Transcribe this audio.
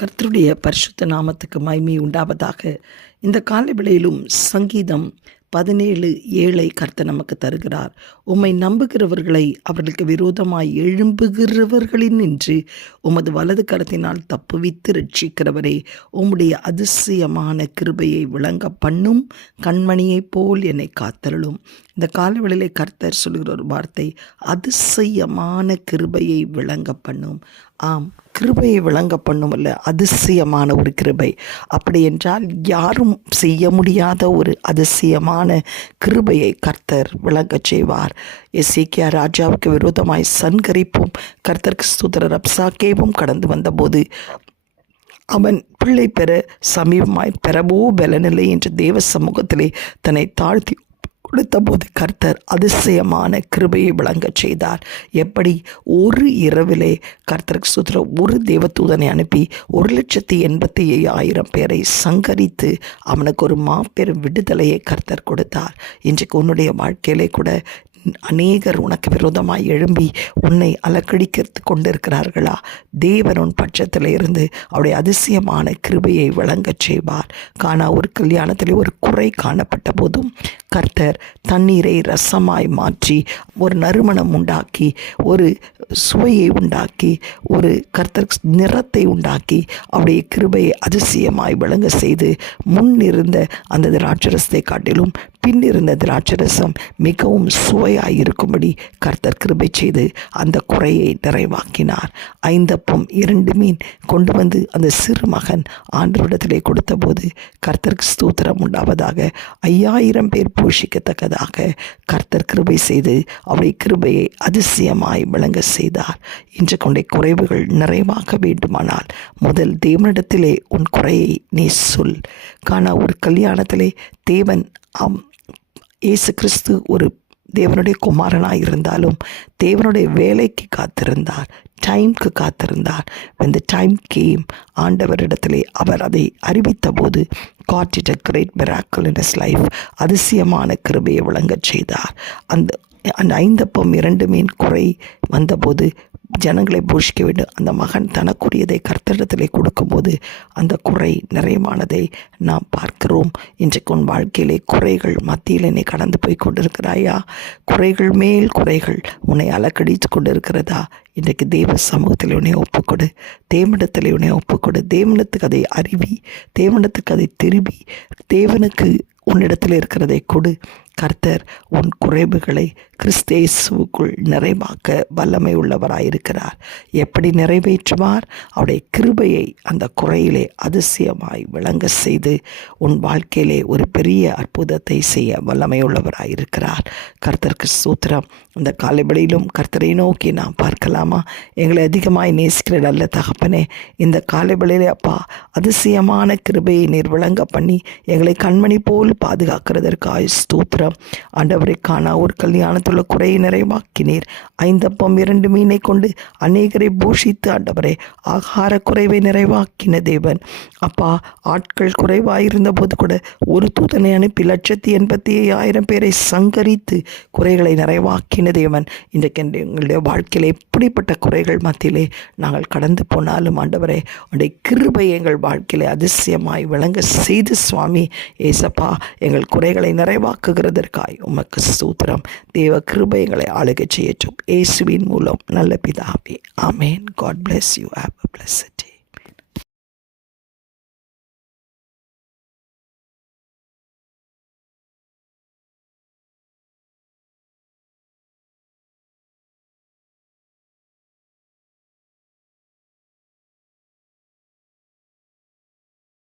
கர்த்தருடைய பரிசுத்த நாமத்துக்கு மகிமை உண்டாவதாக. இந்த காலை வேளையிலும் சங்கீதம் 17:7 கர்த்தர் நமக்கு தருகிறார். உம்மை நம்புகிறவர்களை அவர்களுக்கு விரோதமாய் எழும்புகிறவர்களின் நின்று உமது வலது கரத்தினால் தப்புவித்து ரட்சிக்கிறவரே, உம்முடைய அதிசயமான கிருபையை விளங்க பண்ணும் கண்மணியைப் போல் என்னை காத்தருளும். இந்த காலவெளியிலே கர்த்தர் சொல்கிற ஒரு வார்த்தை, அதிசயமான கிருபையை விளங்க பண்ணும். ஆம், கிருபையை விளங்க பண்ணும் அல்ல, அதிசயமான ஒரு கிருபை. அப்படி என்றால் யாரும் செய்ய முடியாத ஒரு அதிசயமான கிருபையை கர்த்தர் விளங்கச் செய்வார். எசேக்கியா ராஜாவுக்கு விரோதமாய் சன்கரிப்பும் கர்த்தருக்கு ஸ்தோத்திர ரப்சாக்கேவும் கடந்து வந்தபோது அவன் பிள்ளை பெற சமீபமாய் பெறவோ பலனில்லை என்று தேவ சமூகத்திலே தன்னை தாழ்த்தி கொடுத்தபோது கர்த்தர் அதிசயமான கிருபையை விளங்கச் செய்தார். எப்படி? ஒரு இரவிலே கர்த்தருக்கு ஸ்தோத்திர ஒரு தேவதூதனை அனுப்பி 1,85,000 பேரை சங்கரித்து அவனுக்கு ஒரு மாபெரும் விடுதலையை கர்த்தர் கொடுத்தார். இன்றைக்கு உன்னுடைய வாழ்க்கையிலே கூட அநேகர் உனக்கு விரோதமாய் எழும்பி உன்னை அலக்கடிக்க கொண்டிருக்கிறார்களா? தேவன் உன் பட்சத்தில் இருந்து அவருடைய அதிசயமான கிருபையை விளங்கச் செய்வார். ஒரு கல்யாணத்திலே ஒரு குறை காணப்பட்ட போதும் கர்த்தர் தண்ணீரை ரசமாய் மாற்றி ஒரு நறுமணம் உண்டாக்கி, ஒரு சுவையை உண்டாக்கி, ஒரு கர்த்தர் நிறத்தை உண்டாக்கி அவருடைய கிருபையை அதிசயமாய் விளங்க செய்து முன்னிருந்த அந்த திராட்சரசத்தை காட்டிலும் பின்னிருந்த திராட்சரசம் மிகவும் சுவையாயிருக்கும்படி கர்த்தர் கிருபை செய்து அந்த குறையை நிறைவாக்கினார். 5 அப்பம் 2 மீன் கொண்டு வந்து அந்த சிறு மகன் ஆண்டவரிடத்திலே கொடுத்த போது கர்த்தருக்கு ஸ்தோத்திரம் உண்டாவதாக 5000 பேர் போஷிக்கத்தக்கதாக கர்த்தர் கிருபை செய்து அவருடைய கிருபையை அதிசயமாய் விளங்க செய்தார். இன்று கொண்டே குறைவுகள் நிறைவாக வேண்டுமானால் முதல் தேவனிடத்திலே உன் குறையை நீ சொல். ஒரு கல்யாணத்திலே தேவன் இயேசு கிறிஸ்து ஒரு தேவனுடைய குமாரனாக இருந்தாலும் தேவனுடைய வேலைக்கு காத்திருந்தார், டைம்க்கு காத்திருந்தார். when the time came, ஆண்டவரிடத்திலே அவர் அதை அறிவித்த போது God did a great miracle in his life. அதிசயமான கிருபையை விளங்கச் செய்தார். அந்த 5 அப்பம் 2 மீன் குறை வந்தபோது ஜனங்களை போஷிக்க வேண்டும். அந்த மகன் தனக்குரியதை கர்த்தரிடத்திலே கொடுக்கும்போது அந்த குறை நிறைவானதை நாம் பார்க்கிறோம். இன்றைக்கு உன் வாழ்க்கையிலே குறைகள் மத்தியில் நீ கடந்து போய் கொண்டிருக்கிறாயா? குறைகள் மேல் குறைகள் உன்னை அலக்கடித்து கொண்டிருக்கிறதா? இன்றைக்கு தேவ சமூகத்தில் உன்னை ஒப்புக்கொடு, தேவனிடத்தில் உன்னை ஒப்புக்கொடு. தேவனத்துக்கு அதை அறிவி, தேவனத்துக்கு அதை திரும்பி, தேவனுக்கு உன்னிடத்தில் இருக்கிறதை கொடு. கர்த்தர் உன் குறைவுகளை கிறிஸ்தேசுவுக்குள் நிறைவாக்க வல்லமை உள்ளவராயிருக்கிறார். எப்படி நிறைவேற்றுவார்? அவருடைய கிருபையை அந்த குறையிலே அதிசயமாய் விளங்க செய்து உன் வாழ்க்கையிலே ஒரு பெரிய அற்புதத்தை செய்ய வல்லமை உள்ளவராயிருக்கிறார். கர்த்தருக்கு ஸ்தோத்திரம். இந்த காலைவெளியிலும் கர்த்தரை நோக்கி நாம் பார்க்கலாமா? எங்களை அதிகமாய் நேசிக்கிற நல்ல தகப்பனே, இந்த காலைவெளியிலே அப்பா அதிசயமான கிருபையை நீர் விளங்க பண்ணி எங்களை கண்மணி போல் பாதுகாக்கிறதற்காய் ஸ்தோத்திரம். ஆண்டவரை ஒரு கல்யாணத்துள்ள குறையை நிறைவாக்கினீர். 5 அப்பம் 2 மீனை கொண்டு அநேகரை போஷித்து ஆண்டவரே ஆகார குறைவை நிறைவாக்கின தேவன். அப்பா, ஆட்கள் குறைவாயிருந்த போது கூட ஒரு தூதனை அனுப்பி 1,85,000 பேரை சங்கரித்து குறைகளை நிறைவாக்கின தேவன். இன்றைக்கு எங்களுடைய வாழ்க்கையில் எப்படிப்பட்ட குறைகள் மத்தியிலே நாங்கள் கடந்து போனாலும் ஆண்டவரே உடைய கிருபை எங்கள் வாழ்க்கையிலே அதிசயமாய் விளங்க செய்து சுவாமி ஏசப்பா எங்கள் குறைகளை நிறைவாக்குகிறதற்காய் உமக்கு ஸ்தோத்திரம். தேவ கிருபை எங்களை ஆளுகை செய்யட்டும். இயேசுவின் மூலம் நல்ல பிதாவே, ஆமேன். God bless you. Have a blessed day.